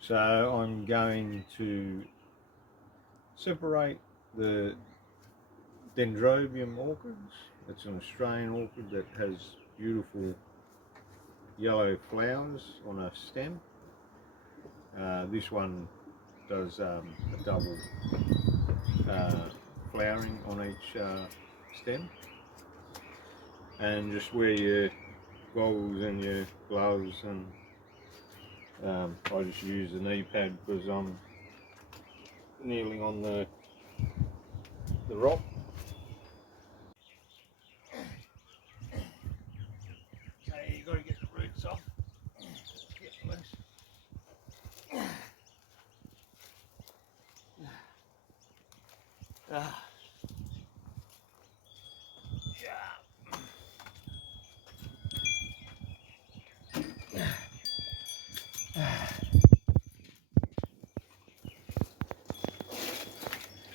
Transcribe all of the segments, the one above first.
So I'm going to separate the Dendrobium orchids. It's an Australian orchid that has beautiful yellow flowers on a stem. This one does a double flowering on each stem. And just wear your goggles and your gloves, and I just use the knee pad because I'm kneeling on the rock. So you've got to get the roots off. Get loose. Ah.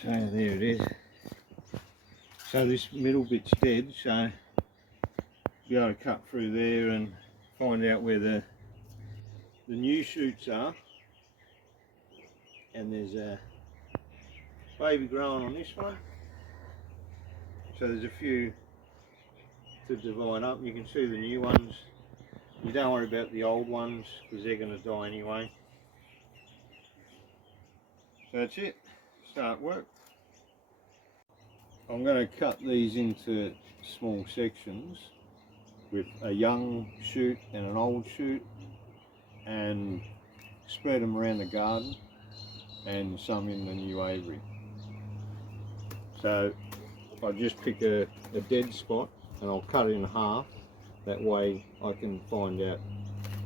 So there it is. So this middle bit's dead, so be able to cut through there and find out where the new shoots are. And there's a baby growing on this one. So there's a few to divide up. You can see the new ones. You don't worry about the old ones because they're going to die anyway. So that's it. Start work. I'm going to cut these into small sections with a young shoot and an old shoot, and spread them around the garden and some in the new aviary. So I just pick a dead spot and I'll cut it in half. That way I can find out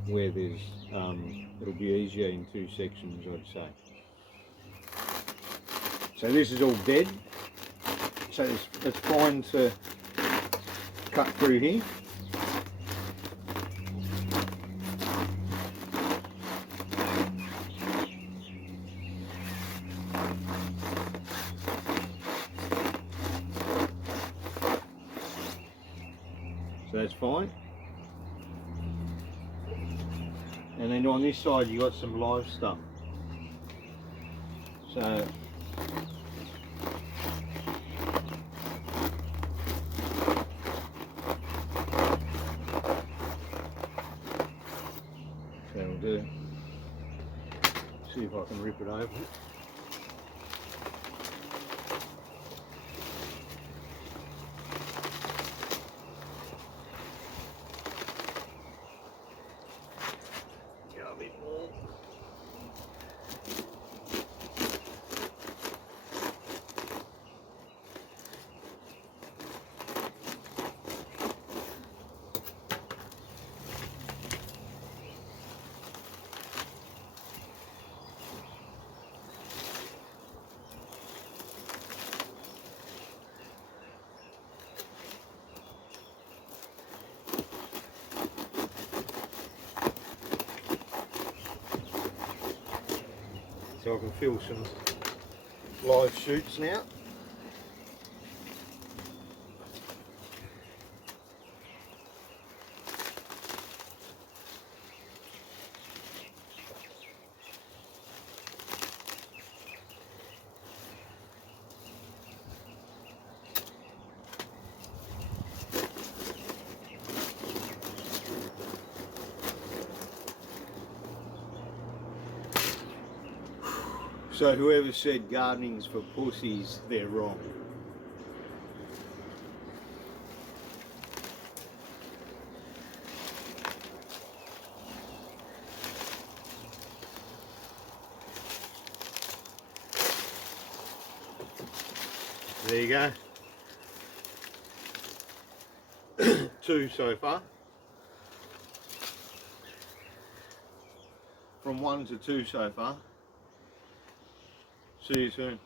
where there's, it'll be easier in two sections, I'd say. So this is all dead. So it's fine to cut through here. So that's fine. And then on this side you got some live stuff. So that'll do. See if I can rip it open. Get a bit more. So I can feel some live shoots now. So whoever said gardening's for pussies, they're wrong. There you go. 2 so far. From 1 to 2 so far. See you soon.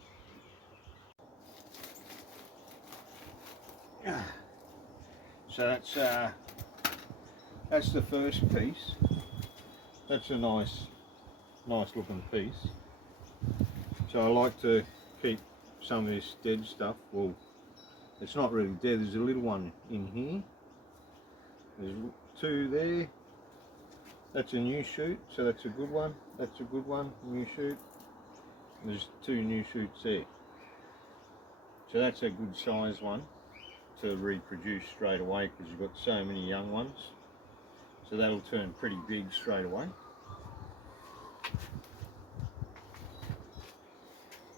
So that's the first piece. That's a nice looking piece. So I like to keep some of this dead stuff. Well, it's not really dead. There's a little one in here. There's 2 there. That's a new shoot, so that's a good one. That's a good one, new shoot. There's 2 new shoots there. So that's a good size one to reproduce straight away because you've got so many young ones. So that'll turn pretty big straight away.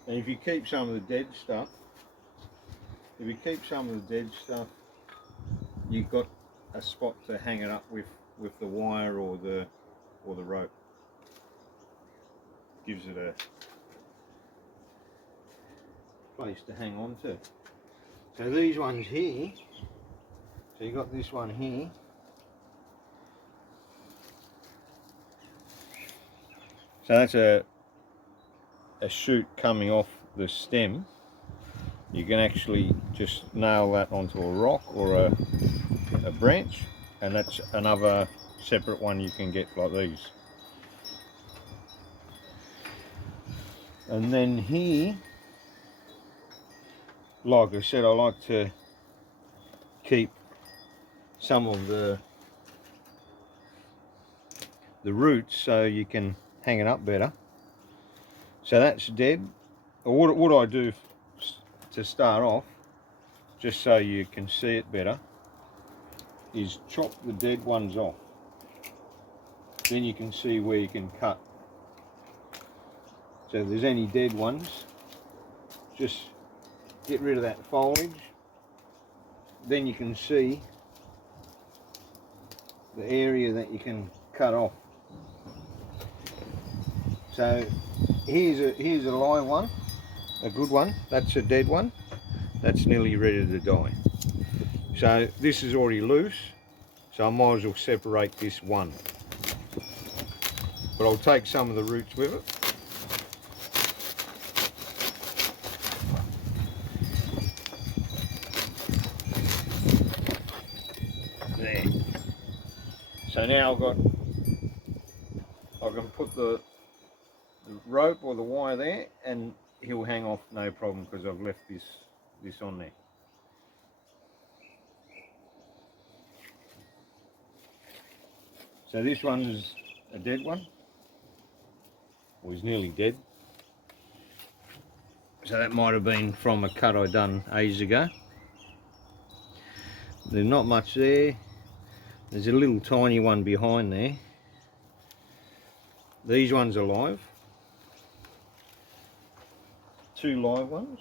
And if you keep some of the dead stuff, you've got a spot to hang it up with the wire or the rope. Gives it a place to hang on to. So these ones here, so you got this one here. So that's a shoot coming off the stem. You can actually just nail that onto a rock or a branch, and that's another separate one you can get like these. And then here, like I said, I like to keep some of the roots so you can hang it up better. So that's dead. What I do to start off, just so you can see it better, is chop the dead ones off. Then you can see where you can cut. So if there's any dead ones, just get rid of that foliage. Then you can see the area that you can cut off. So here's a live one, a good one. That's a dead one. That's nearly ready to die. So this is already loose, so I might as well separate this one. But I'll take some of the roots with it. There. So now I can put the rope or the wire there, and he'll hang off no problem because I've left this on there. So this one is a dead one, or he's nearly dead. So that might have been from a cut I done ages ago. There's not much there. There's a little tiny one behind there. These ones are live. 2 live ones.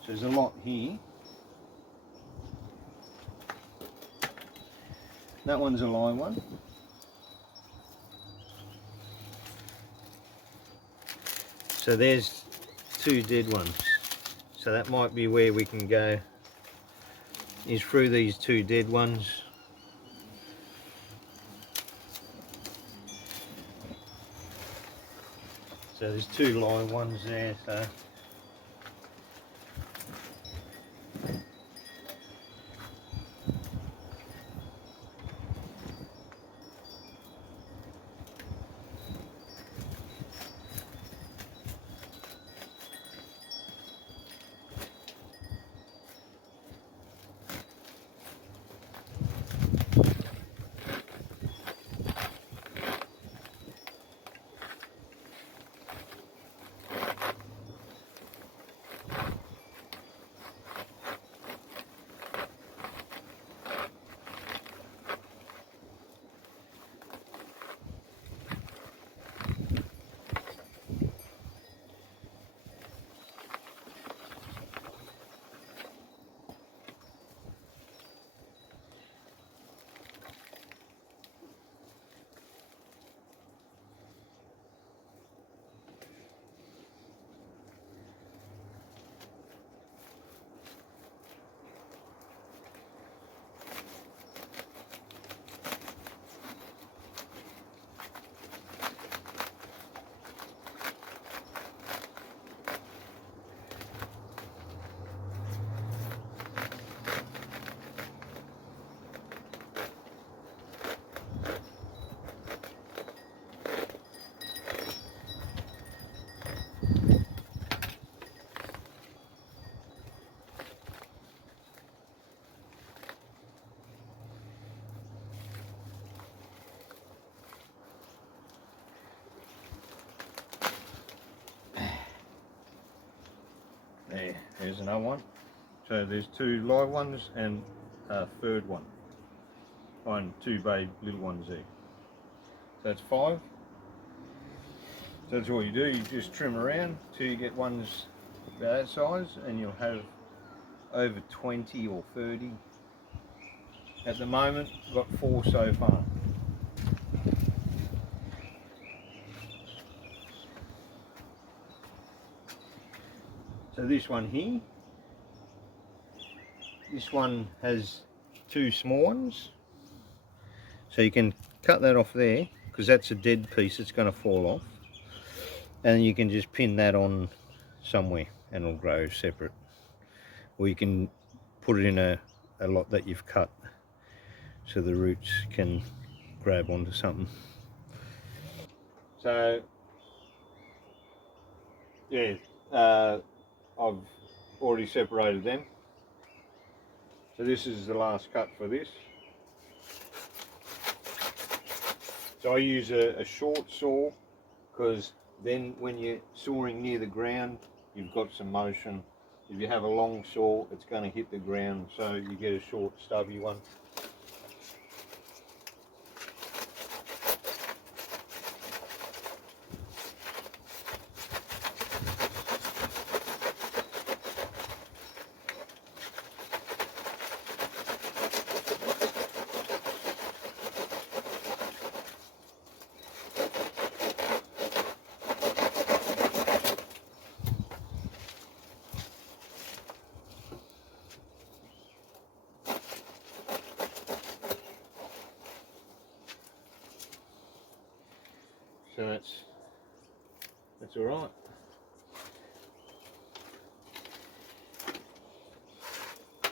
So there's a lot here. That one's a live one. So there's 2 dead ones. So that might be where we can go, is through these 2 dead ones. So there's 2 live ones there, so There's another one. So there's 2 live ones and a third one. And 2 babe little ones there. So that's 5. So that's all you do. You just trim around till you get ones about that size, and you'll have over 20 or 30. At the moment, I've got 4 so far. So this one here, this one has 2 small ones. So you can cut that off there, because that's a dead piece, it's going to fall off. And you can just pin that on somewhere and it'll grow separate. Or you can put it in a lot that you've cut so the roots can grab onto something. So yeah, I've already separated them. So this is the last cut for this. So I use a short saw, because then when you're sawing near the ground, you've got some motion. If you have a long saw, it's going to hit the ground, so you get a short stubby one. So that's all right.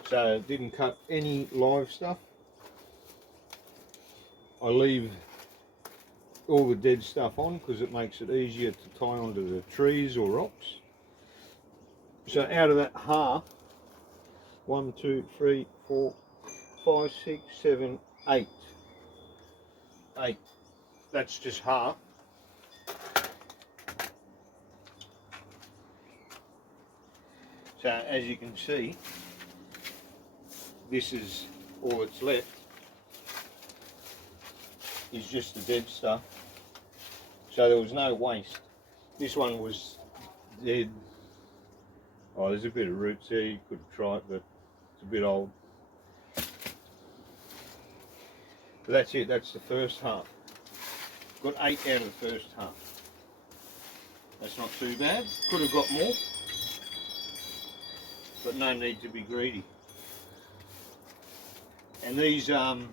So didn't cut any live stuff. I leave all the dead stuff on because it makes it easier to tie onto the trees or rocks. So out of that half, 1, 2, 3, 4, 5, 6, 7, 8. 8. That's just half. So as you can see, this is all that's left, is just the dead stuff. So there was no waste. This one was dead. Oh, there's a bit of roots there, you could try it, but it's a bit old. But that's it, that's the first half. Got 8 out of the first half. That's not too bad. Could have got more, but no need to be greedy. And these, in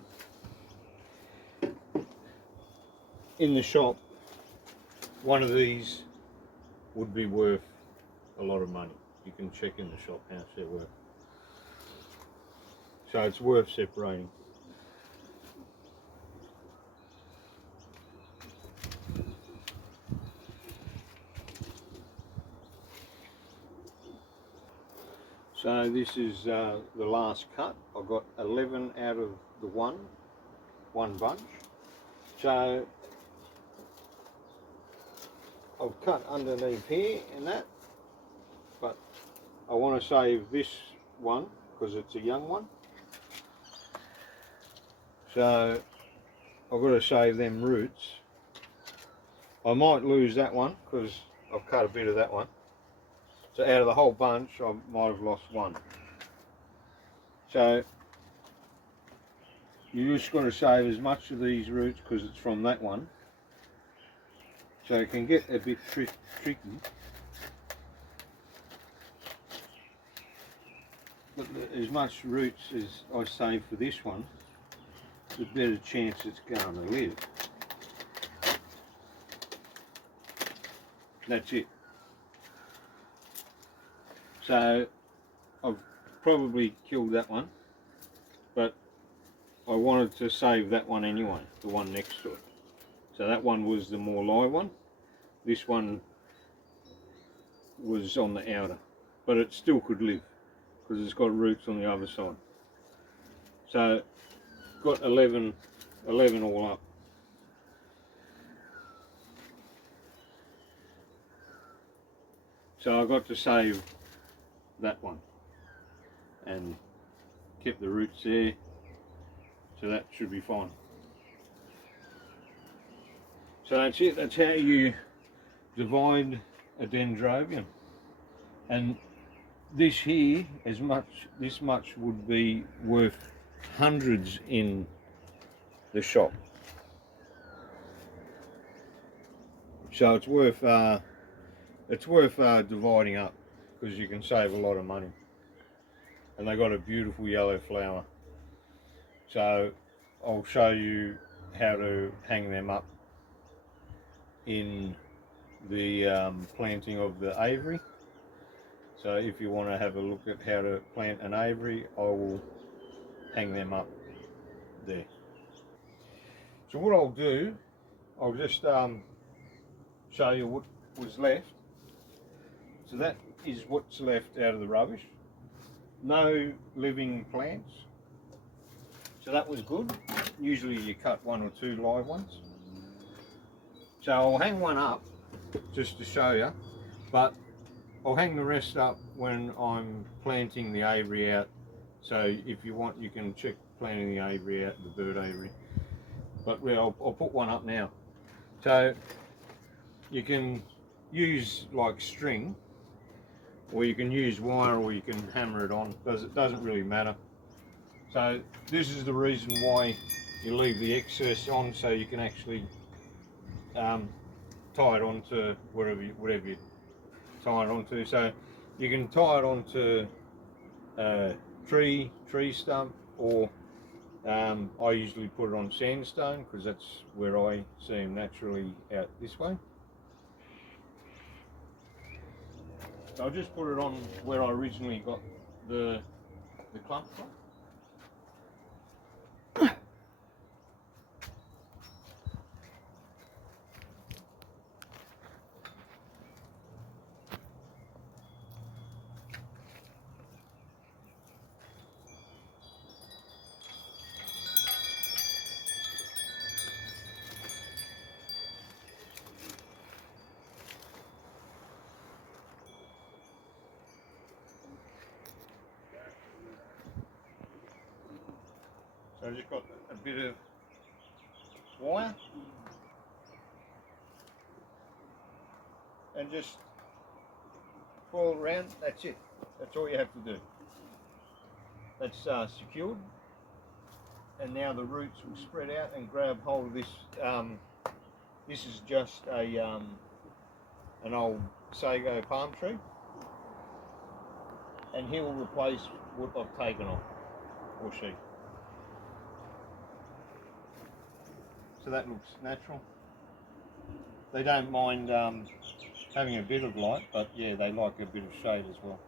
the shop, one of these would be worth a lot of money. You can check in the shop how much they're worth. So it's worth separating. So this is the last cut. I've got 11 out of the one bunch. So I've cut underneath here and that, but I want to save this one because it's a young one. So I've got to save them roots. I might lose that one because I've cut a bit of that one. So out of the whole bunch, I might have lost one. So you just got to save as much of these roots because it's from that one. So it can get a bit tricky. But as much roots as I save for this one, the better chance it's going to live. That's it. So I've probably killed that one, but I wanted to save that one anyway, the one next to it. So that one was the more live one. This one was on the outer, but it still could live because it's got roots on the other side. So got 11 all up. So I got to save that one and kept the roots there, so that should be fine. So that's it, that's how you divide a dendrobium. And this here, this much would be worth hundreds in the shop. So it's worth dividing up, because you can save a lot of money. And they got a beautiful yellow flower. So I'll show you how to hang them up in the planting of the aviary. So if you want to have a look at how to plant an aviary, I will hang them up there. So what I'll do, I'll just show you what was left. So that is what's left out of the rubbish. No living plants, so that was good. Usually you cut 1 or 2 live ones. So I'll hang one up just to show you, but I'll hang the rest up when I'm planting the aviary out. So if you want, you can check planting the aviary out, the bird aviary. But I'll put one up now. So you can use like string, or you can use wire, or you can hammer it on. It doesn't really matter. So this is the reason why you leave the excess on, so you can actually tie it onto whatever you tie it onto. So you can tie it onto a tree stump, or I usually put it on sandstone, because that's where I see them naturally out this way. So I'll just put it on where I originally got the clump from. So I've just got a bit of wire and just coil around. That's it. That's all you have to do. That's secured, and now the roots will spread out and grab hold of this. This is just an old sago palm tree, and he will replace what I've taken off, or she. So that looks natural. They don't mind having a bit of light, but yeah, they like a bit of shade as well.